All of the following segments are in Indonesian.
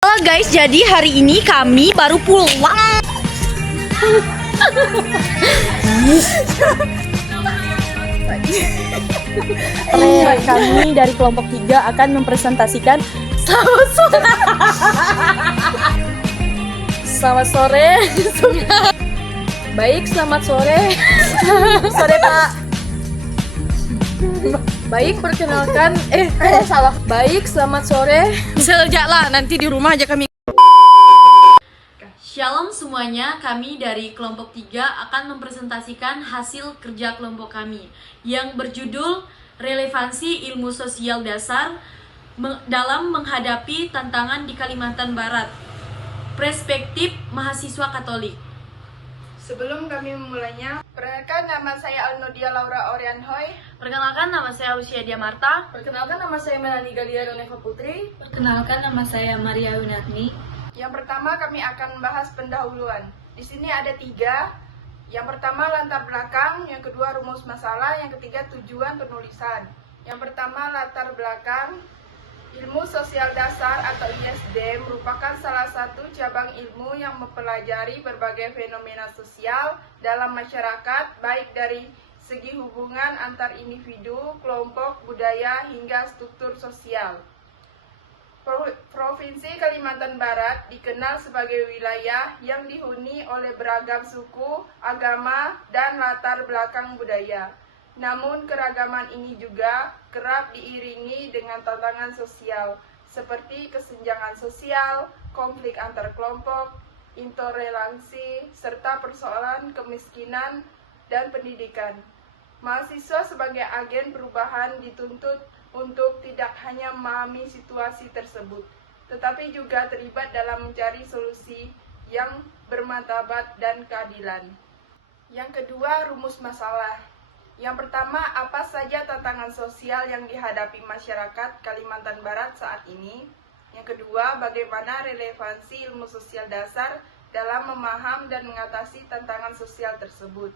Halo guys, jadi hari ini kami baru pulang. Kami dari kelompok 3 akan mempresentasikan selamat sore. Baik, selamat sore. Sore Pak. Baik, perkenalkan. Salah. Baik, selamat sore. Sejak lah, nanti di rumah aja kami. Shalom semuanya, kami dari kelompok 3 akan mempresentasikan hasil kerja kelompok kami yang berjudul Relevansi Ilmu Sosial Dasar dalam menghadapi tantangan di Kalimantan Barat. Perspektif mahasiswa Katolik. Sebelum kami memulainya, perkenalkan nama saya Alnodia Laura Orianhoy. Perkenalkan, nama saya Lucia Diamarta. Perkenalkan nama saya Melanie Galia Roneva Putri. Perkenalkan, nama saya Maria Winatni. Yang pertama kami akan membahas pendahuluan. Di sini ada 3. Yang pertama latar belakang, yang kedua rumus masalah, yang ketiga tujuan penulisan. Yang pertama latar belakang. Ilmu sosial dasar atau ISD merupakan salah satu cabang ilmu yang mempelajari berbagai fenomena sosial dalam masyarakat, baik dari segi hubungan antar individu, kelompok, budaya, hingga struktur sosial. Provinsi Kalimantan Barat dikenal sebagai wilayah yang dihuni oleh beragam suku, agama, dan latar belakang budaya. Namun keragaman ini juga kerap diiringi dengan tantangan sosial, seperti kesenjangan sosial, konflik antar kelompok, intoleransi, serta persoalan kemiskinan dan pendidikan. Mahasiswa sebagai agen perubahan dituntut untuk tidak hanya memahami situasi tersebut, tetapi juga terlibat dalam mencari solusi yang bermartabat dan keadilan. Yang kedua, rumus masalah. Yang pertama, apa saja tantangan sosial yang dihadapi masyarakat Kalimantan Barat saat ini? Yang kedua, bagaimana relevansi ilmu sosial dasar dalam memaham dan mengatasi tantangan sosial tersebut?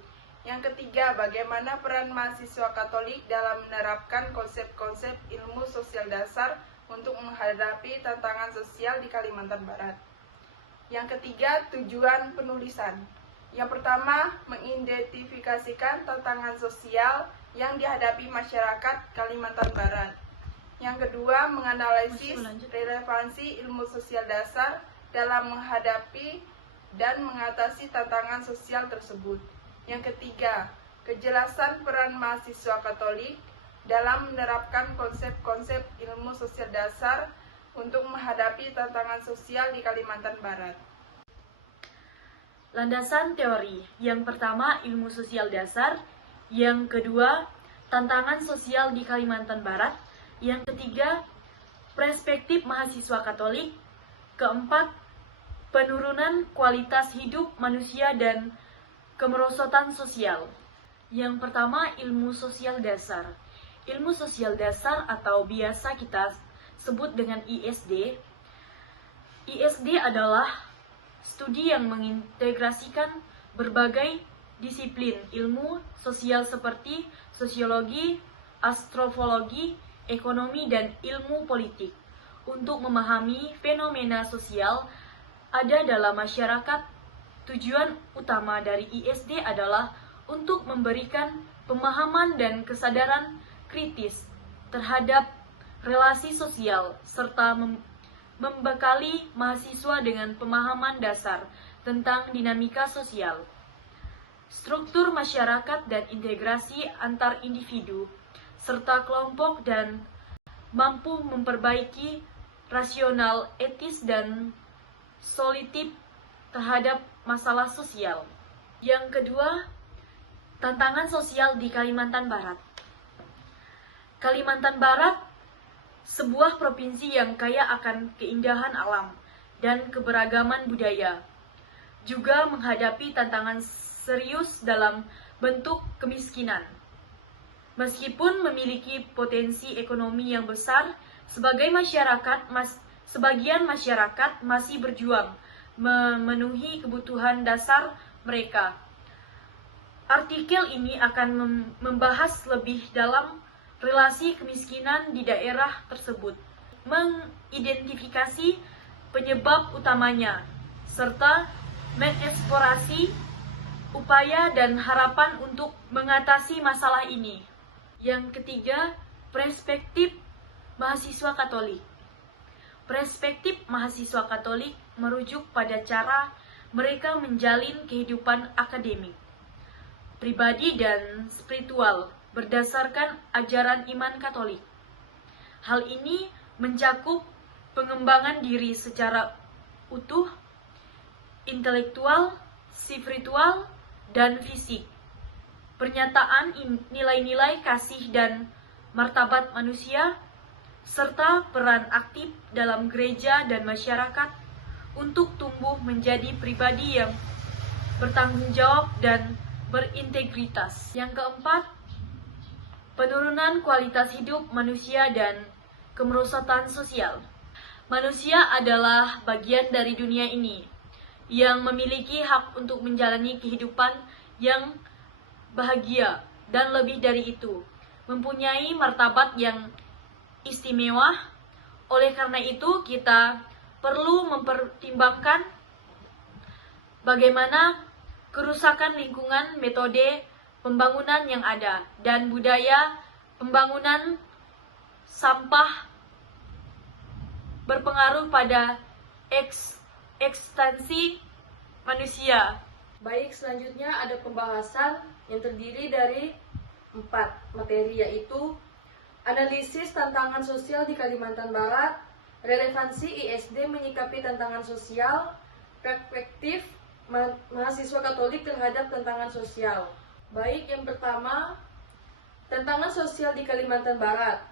Yang ketiga, bagaimana peran mahasiswa Katolik dalam menerapkan konsep-konsep ilmu sosial dasar untuk menghadapi tantangan sosial di Kalimantan Barat? Yang ketiga, tujuan penulisan. Yang pertama, mengidentifikasikan tantangan sosial yang dihadapi masyarakat Kalimantan Barat. Yang kedua, menganalisis relevansi ilmu sosial dasar dalam menghadapi dan mengatasi tantangan sosial tersebut. Yang ketiga, kejelasan peran mahasiswa Katolik dalam menerapkan konsep-konsep ilmu sosial dasar untuk menghadapi tantangan sosial di Kalimantan Barat. Landasan teori. Yang pertama, ilmu sosial dasar. Yang kedua, tantangan sosial di Kalimantan Barat. Yang ketiga, perspektif mahasiswa Katolik. Keempat, penurunan kualitas hidup manusia dan kemerosotan sosial. Yang pertama, ilmu sosial dasar. Ilmu sosial dasar atau biasa kita sebut dengan ISD. ISD adalah studi yang mengintegrasikan berbagai disiplin ilmu sosial seperti sosiologi, astrofologi, ekonomi, dan ilmu politik untuk memahami fenomena sosial ada dalam masyarakat. Tujuan utama dari ISD adalah untuk memberikan pemahaman dan kesadaran kritis terhadap relasi sosial serta membekali mahasiswa dengan pemahaman dasar tentang dinamika sosial, struktur masyarakat dan integrasi antar individu, serta kelompok dan mampu memperbaiki rasional, etis, dan solutif terhadap masalah sosial. Yang kedua, tantangan sosial di Kalimantan Barat. Kalimantan Barat sebuah provinsi yang kaya akan keindahan alam dan keberagaman budaya, juga menghadapi tantangan serius dalam bentuk kemiskinan. Meskipun memiliki potensi ekonomi yang besar, sebagian masyarakat masih berjuang memenuhi kebutuhan dasar mereka. Artikel ini akan membahas lebih dalam relasi kemiskinan di daerah tersebut, mengidentifikasi penyebab utamanya, serta mengeksplorasi upaya dan harapan untuk mengatasi masalah ini. Yang ketiga, perspektif mahasiswa Katolik. Perspektif mahasiswa Katolik merujuk pada cara mereka menjalin kehidupan akademik, pribadi dan spiritual berdasarkan ajaran iman Katolik. Hal ini mencakup pengembangan diri secara utuh, intelektual, spiritual, dan fisik. Pernyataan nilai-nilai kasih dan martabat manusia, serta peran aktif dalam gereja dan masyarakat untuk tumbuh menjadi pribadi yang bertanggung jawab dan berintegritas. Yang keempat, penurunan kualitas hidup manusia dan kemerosotan sosial. Manusia adalah bagian dari dunia ini yang memiliki hak untuk menjalani kehidupan yang bahagia dan lebih dari itu, mempunyai martabat yang istimewa. Oleh karena itu, kita perlu mempertimbangkan bagaimana kerusakan lingkungan, metode pembangunan yang ada, dan budaya pembangunan sampah berpengaruh pada eksistensi manusia. Baik, selanjutnya ada pembahasan yang terdiri dari 4 materi, yaitu analisis tantangan sosial di Kalimantan Barat, relevansi ISD menyikapi tantangan sosial, perspektif mahasiswa Katolik terhadap tantangan sosial. Baik, yang pertama, tantangan sosial di Kalimantan Barat.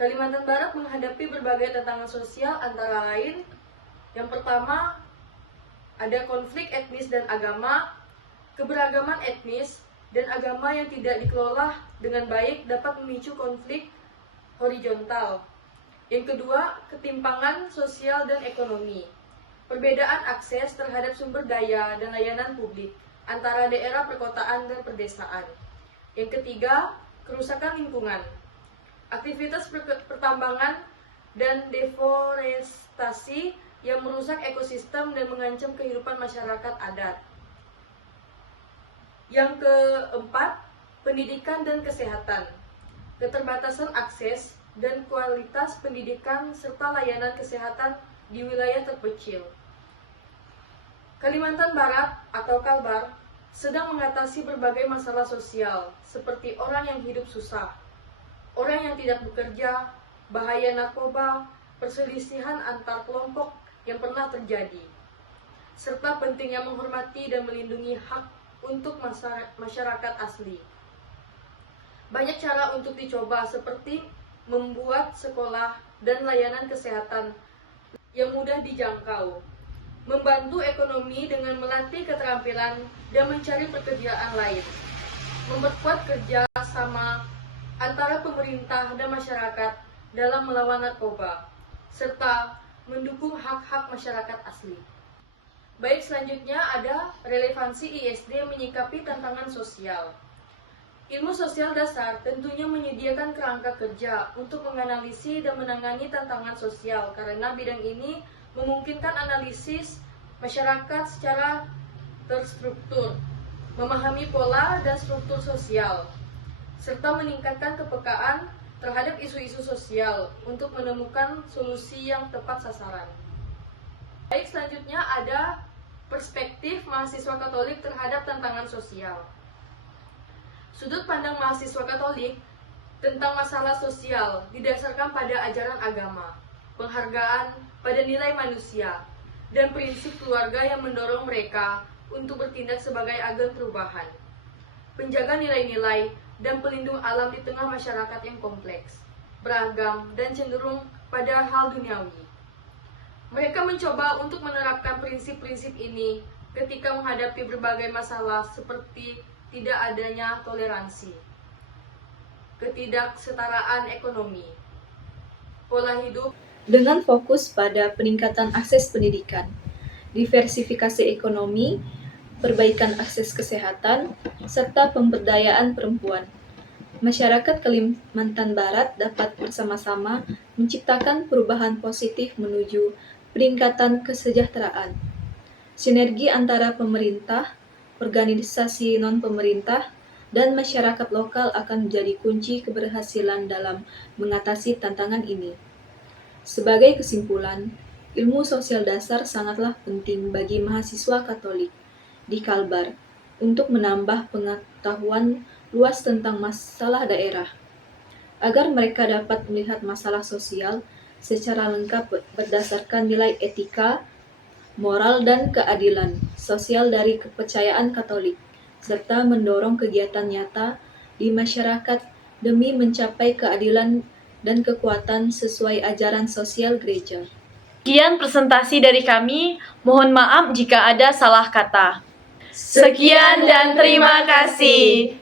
Kalimantan Barat menghadapi berbagai tantangan sosial, antara lain, yang pertama, ada konflik etnis dan agama. Keberagaman etnis dan agama yang tidak dikelola dengan baik dapat memicu konflik horizontal. Yang kedua, ketimpangan sosial dan ekonomi. Perbedaan akses terhadap sumber daya dan layanan publik antara daerah perkotaan dan perdesaan. Yang ketiga, kerusakan lingkungan. Aktivitas pertambangan dan deforestasi yang merusak ekosistem dan mengancam kehidupan masyarakat adat. Yang keempat, pendidikan dan kesehatan. Keterbatasan akses dan kualitas pendidikan serta layanan kesehatan di wilayah terpencil. Kalimantan Barat atau Kalbar sedang mengatasi berbagai masalah sosial seperti orang yang hidup susah, orang yang tidak bekerja, bahaya narkoba, perselisihan antar kelompok yang pernah terjadi, serta pentingnya menghormati dan melindungi hak untuk masyarakat asli. Banyak cara untuk dicoba, seperti membuat sekolah dan layanan kesehatan yang mudah dijangkau, membantu ekonomi dengan melatih keterampilan dan mencari pekerjaan lain, memperkuat kerja sama antara pemerintah dan masyarakat dalam melawan narkoba, serta mendukung hak-hak masyarakat asli. Baik, selanjutnya ada relevansi ISD menyikapi tantangan sosial. Ilmu sosial dasar tentunya menyediakan kerangka kerja untuk menganalisis dan menangani tantangan sosial, karena bidang ini memungkinkan analisis masyarakat secara terstruktur, memahami pola dan struktur sosial, serta meningkatkan kepekaan terhadap isu-isu sosial untuk menemukan solusi yang tepat sasaran. Baik, selanjutnya ada perspektif mahasiswa Katolik terhadap tantangan sosial. Sudut pandang mahasiswa Katolik tentang masalah sosial didasarkan pada ajaran agama, penghargaan pada nilai manusia, dan prinsip keluarga yang mendorong mereka untuk bertindak sebagai agen perubahan, penjaga nilai-nilai, dan pelindung alam di tengah masyarakat yang kompleks, beragam, dan cenderung pada hal duniawi. Mereka mencoba untuk menerapkan prinsip-prinsip ini ketika menghadapi berbagai masalah seperti tidak adanya toleransi, ketidaksetaraan ekonomi, pola hidup, dengan fokus pada peningkatan akses pendidikan, diversifikasi ekonomi, perbaikan akses kesehatan, serta pemberdayaan perempuan. Masyarakat Kalimantan Barat dapat bersama-sama menciptakan perubahan positif menuju peningkatan kesejahteraan, sinergi antara pemerintah, organisasi non-pemerintah, dan masyarakat lokal akan menjadi kunci keberhasilan dalam mengatasi tantangan ini. Sebagai kesimpulan, ilmu sosial dasar sangatlah penting bagi mahasiswa Katolik di Kalbar untuk menambah pengetahuan luas tentang masalah daerah, agar mereka dapat melihat masalah sosial secara lengkap berdasarkan nilai etika, moral, dan keadilan sosial dari kepercayaan Katolik, serta mendorong kegiatan nyata di masyarakat demi mencapai keadilan dan kekuatan sesuai ajaran sosial gereja. Sekian presentasi dari kami, mohon maaf jika ada salah kata. Sekian dan terima kasih.